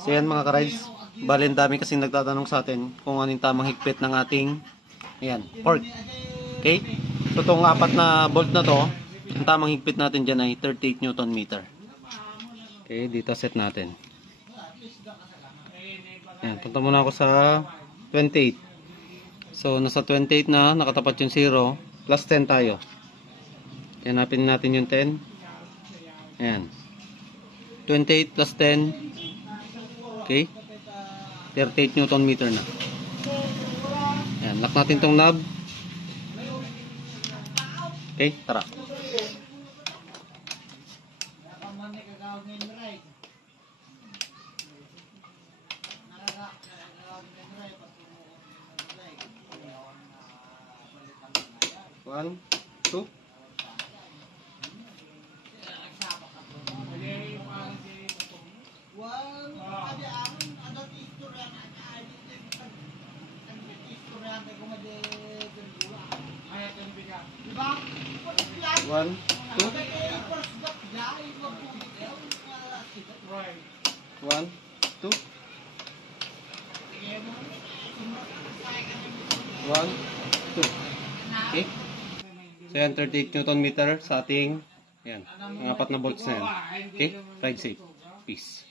So yan mga ka-rides, bali ang dami kasing nagtatanong sa atin kung anong tamang higpit ng ating ayan, fork. Okay? So itong apat na bolt na to, ang tamang higpit natin dyan ay 38 Newton meter. Okay, dito set natin. Ayan, punta muna ako sa 28. So nasa 28 na, nakatapat yung 0, plus 10 tayo. Hanapin natin yung 10. Ayan. 28 plus 10. Okay. 38 Newton meter na. Ayan. Lock natin tong knob. Okay. Tara. One, two. One, two. One, two. One, two. Okay. So yan, 38 Newton meter sa ating, yan, ang apat na bolts na yan. Okay, ride safe. Peace.